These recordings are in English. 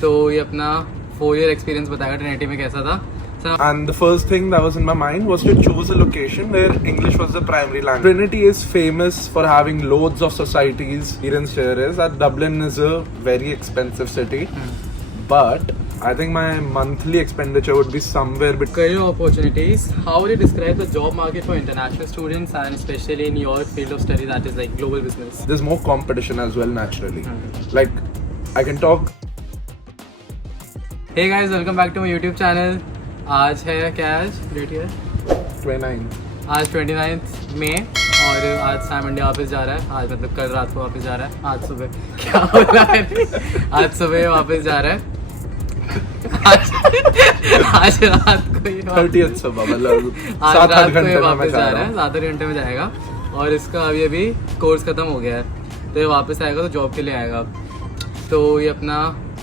तो ये अपना 4 year एक्सपीरियंस बताएगा ट्रिनिटी में कैसा था. And the first thing that was in my mind was to choose a location where English was the primary language. Trinity is famous for having loads of societies. Experience here is that Dublin is a very expensive city, but I think my monthly expenditure would be somewhere between. Career opportunities. How would you describe the job market for international students and especially in your field of study, that is like global business? There's more competition as well naturally. Like I can talk. Hey guys, welcome back to my YouTube channel. आज है क्या, आज date है 29. आज 29 मई और आज Sam India वापस जा रहा है. आज मतलब कल रात को वापस जा रहा है. आज सुबह क्या हो रहा है आज सुबह वापस जा रहा है. आज रात को ही 30th सुबह मतलब आज 7-8 रात को घंटे ये में मैं वापस जा जा रहा रहा है. हूँ. 7 घंटे में जाएगा और इसका अभी कोर्स खत्म हो गया है. तो ये वापस आएगा तो जॉब के लिए आएगा. तो ये अपना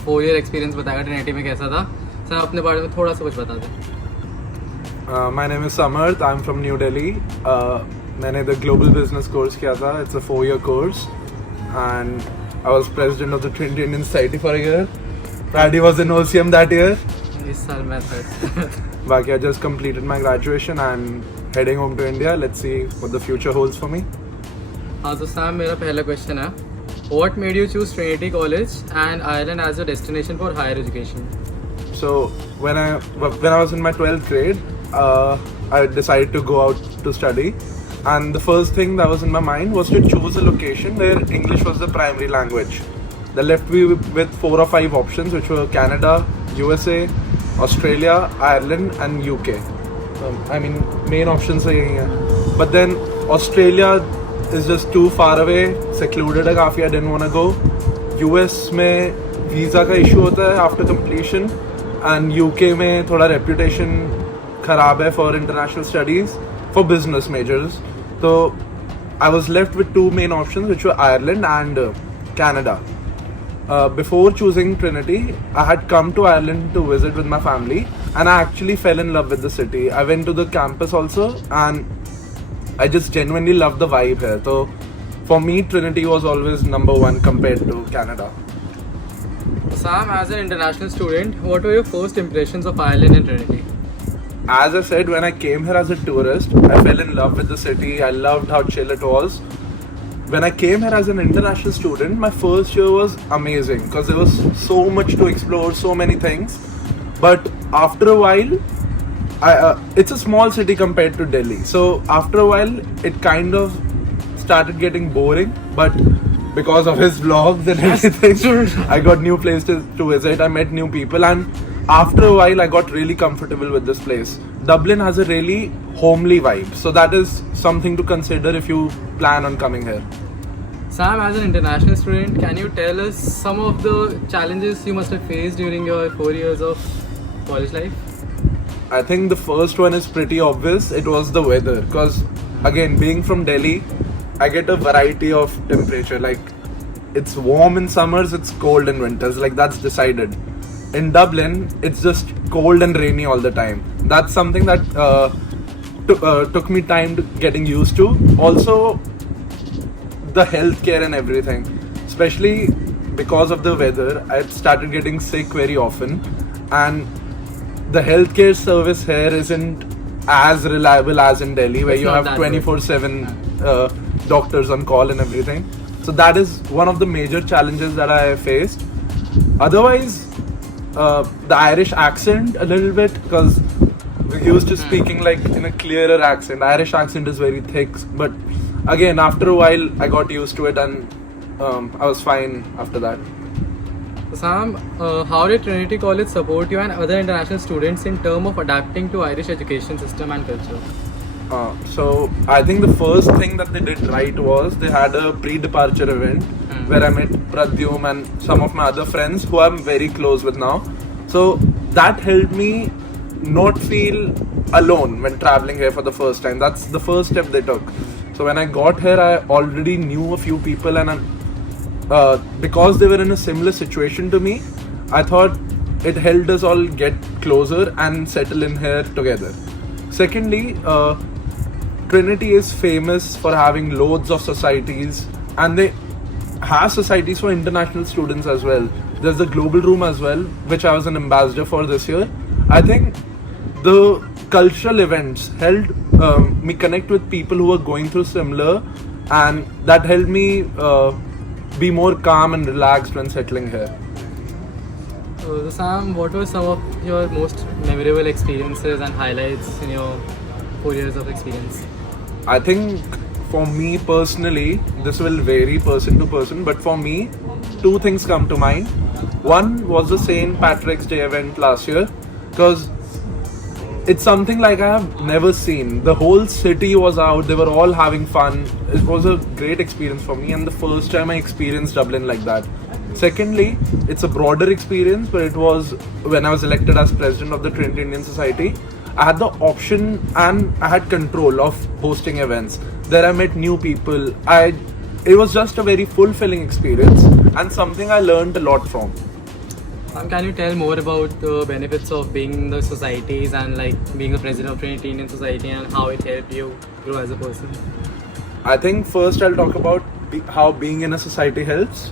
4 year एक्सपीरियंस बताएगा ट्रिनिटी में कैसा था. सर अपने बारे में थोड़ा सा कुछ बता दें. My name is Samarth. I'm from New Delhi. मैंने the global business course किया था. It's a 4-year course, and I was president of the Trinity Indian Society for a year. Paddy was in OCM that year. इस साल मैं था. बाकी I just completed my graduation and heading home to India. Let's see what the future holds for me. हाँ तो Sam मेरा पहला question है. What made you choose Trinity College and Ireland as a destination for higher education? So when I was in my 12th grade, I decided to go out to study, and the first thing that was in my mind was to choose a location where English was the primary language. That left me with 4 or 5 options, which were Canada, USA, Australia, Ireland, and UK. I mean, main options are यही हैं. But then Australia is just too far away, secluded है काफ़ी. I didn't want to go. US में visa का issue होता है after completion, and UK में थोड़ा reputation खराब है for international studies for business majors. So I was left with 2 main options, which were Ireland and Canada. Before choosing Trinity, I had come to Ireland to visit with my family, and I actually fell in love with the city. I went to the campus also, and I just genuinely loved the vibe here. So for me, Trinity was always number 1 compared to Canada. Sam, as an international student, what were your first impressions of Ireland and Trinity? As I said, when I came here as a tourist, I fell in love with the city. I loved how chill it was. When I came here as an international student, my first year was amazing because there was so much to explore, so many things. But after a while, it's a small city compared to Delhi. So after a while, it kind of started getting boring. But because of his vlogs and everything, I got new places to visit. I met new people, and after a while, I got really comfortable with this place. Dublin has a really homely vibe, so that is something to consider if you plan on coming here. Sam, as an international student, can you tell us some of the challenges you must have faced during your 4 years of college life? I think the first one is pretty obvious. It was the weather, because again, being from Delhi, I get a variety of temperature. Like, it's warm in summers, it's cold in winters. Like, that's decided. In Dublin, it's just cold and rainy all the time. That's something that took me time to getting used to. Also, the healthcare and everything. Especially because of the weather, I started getting sick very often. And the healthcare service here isn't as reliable as in Delhi, where you have 24/7 doctors on call and everything. So that is one of the major challenges that I faced. Otherwise, the Irish accent a little bit, because we're used to speaking like in a clearer accent. Irish accent is very thick, but again, after a while, I got used to it, and I was fine after that. Sam, how did Trinity College support you and other international students in terms of adapting to Irish education system and culture? So I think the first thing that they did right was they had a pre-departure event where I met Pradyum and some of my other friends who I'm very close with now. So that helped me not feel alone when traveling here for the first time. That's the first step they took. So when I got here, I already knew a few people, and because they were in a similar situation to me, I thought it helped us all get closer and settle in here together. Secondly, Trinity is famous for having loads of societies, and has societies for international students as well. There's the global room as well, which I was an ambassador for this year. I think the cultural events helped me connect with people who were going through similar, and that helped me be more calm and relaxed when settling here. So Sam, what were some of your most memorable experiences and highlights in your 4 years of experience? I think for me personally, this will vary person to person, but for me, two things come to mind. One was the St. Patrick's Day event last year, because it's something like I have never seen. The whole city was out, they were all having fun. It was a great experience for me, and the first time I experienced Dublin like that. Secondly, it's a broader experience, but it was when I was elected as president of the Trinity Indian Society. I had the option and I had control of hosting events. There I met new people. It was just a very fulfilling experience and something I learned a lot from. Can you tell more about the benefits of being in the societies and like being a president of Trinity Indian Society and how it helped you grow as a person? I think first I'll talk about how being in a society helps.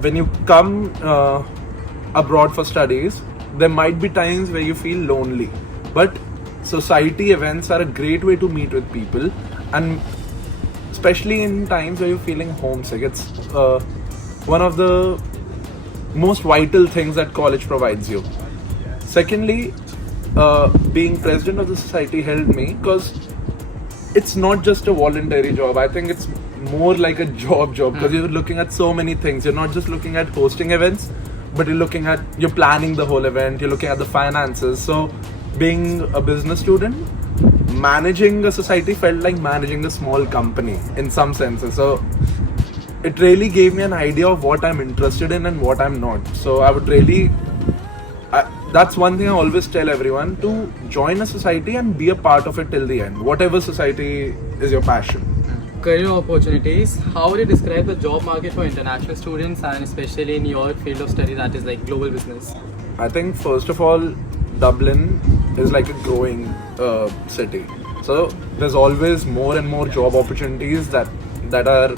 When you come abroad for studies, there might be times where you feel lonely, but society events are a great way to meet with people, and especially in times where you're feeling homesick. It's one of the most vital things that college provides you. Secondly, being president of the society helped me because it's not just a voluntary job. I think it's more like a job because you're looking at so many things. You're not just looking at hosting events, but you're planning the whole event, you're looking at the finances. So being a business student, managing a society felt like managing a small company in some senses. So it really gave me an idea of what I'm interested in and what I'm not. So I would that's one thing I always tell everyone, to join a society and be a part of it till the end, whatever society is your passion. Career opportunities. How would you describe the job market for international students and especially in your field of study, that is like global business? I think first of all, Dublin is like a growing city. So there's always more and more job opportunities that are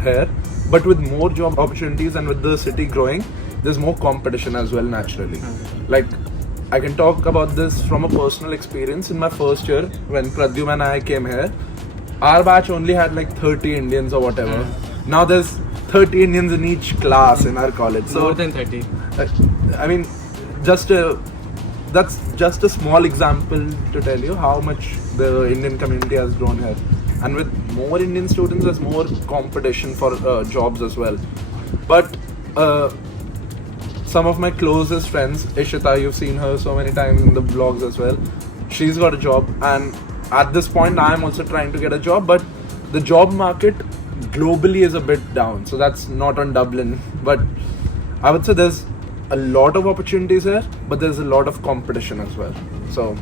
here. But with more job opportunities and with the city growing, there's more competition as well naturally. Like I can talk about this from a personal experience. In my first year, when Pradyum and I came here, our batch only had like 30 Indians or whatever. Now there's 30 Indians in each class in our college. So More than 30. I mean, that's just a small example to tell you how much the Indian community has grown here. And with more Indian students, there's more competition for jobs as well. But some of my closest friends, Ishita, you've seen her so many times in the vlogs as well. She's got a job, and at this point, I'm also trying to get a job. But the job market globally is a bit down, so that's not on Dublin. But I would say there's a lot of opportunities here, but there's a lot of competition as well. So,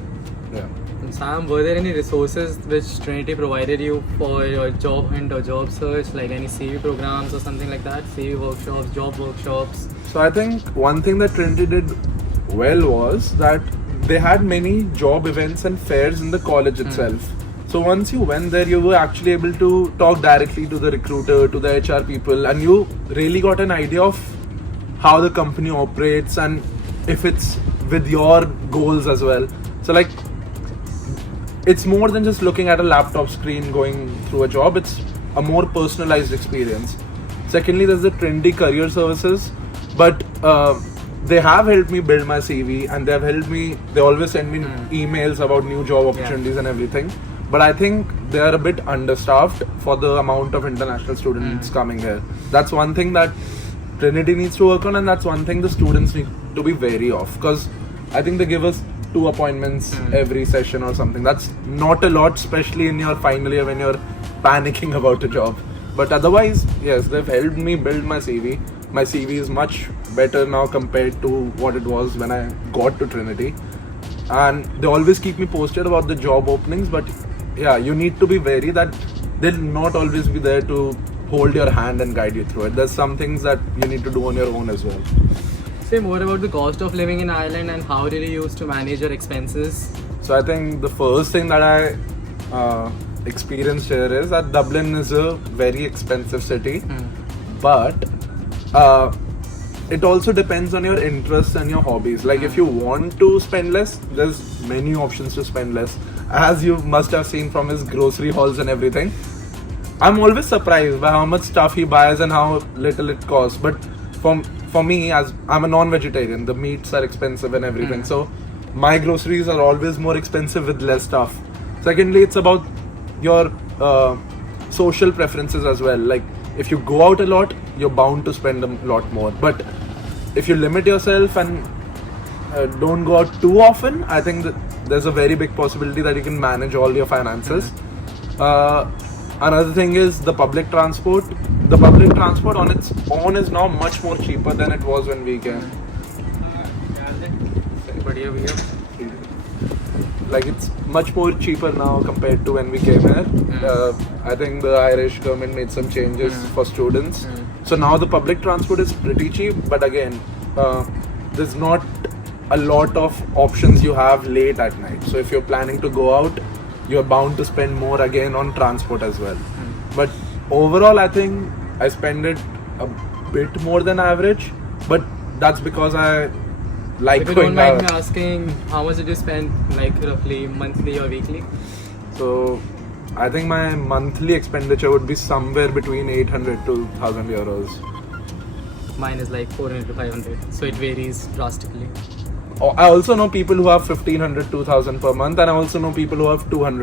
yeah. And Sam, were there any resources which Trinity provided you for your job hunt or job search, like any CV programs or something like that? CV workshops, job workshops? So I think one thing that Trinity did well was that they had many job events and fairs in the college itself. So once you went there, you were actually able to talk directly to the recruiter, to the HR people, and you really got an idea of how the company operates and if it's with your goals as well. So like, it's more than just looking at a laptop screen going through a job. It's a more personalized experience. Secondly, there's the Trinity Career Services, but they have helped me build my CV, and they always send me emails about new job opportunities and everything. But I think they are a bit understaffed for the amount of international students coming here. That's one thing that Trinity needs to work on, and that's one thing the students need to be wary of, because I think they give us 2 appointments every session or something. That's not a lot, especially in your final year when you're panicking about a job. But otherwise, yes, they've helped me build my CV. My CV is much better now compared to what it was when I got to Trinity. And they always keep me posted about the job openings, but yeah, you need to be wary that they'll not always be there to hold your hand and guide you through it. There's some things that you need to do on your own as well. Say more about the cost of living in Ireland and how did you use to manage your expenses? So I think the first thing that I experienced here is that Dublin is a very expensive city. but it also depends on your interests and your hobbies. Like if you want to spend less, there's many options to spend less, as you must have seen from his grocery hauls and everything. I'm always surprised by how much stuff he buys and how little it costs. But for me, as I'm a non-vegetarian, the meats are expensive and everything. So my groceries are always more expensive with less stuff. Secondly, it's about your social preferences as well. Like if you go out a lot, you're bound to spend a lot more. But if you limit yourself and don't go out too often, I think that there's a very big possibility that you can manage all your finances. Another thing is the public transport. The public transport on its own is now much more cheaper than it was when we came. बढ़िया भैया. Like it's much more cheaper now compared to when we came here. I think the Irish government made some changes for students. So now the public transport is pretty cheap, but again, there's not a lot of options you have late at night. So if you're planning to go out, you're bound to spend more again on transport as well. But overall, I think I spend it a bit more than average, but that's because I like If you don't going mind me out. asking, how much did you spend, like roughly monthly or weekly? So I think my monthly expenditure would be somewhere between 800 to 1000 euros. Mine is like 400 to 500, so it varies drastically. I also know people who have 1500, 2000 per month, and I also know people who have 200,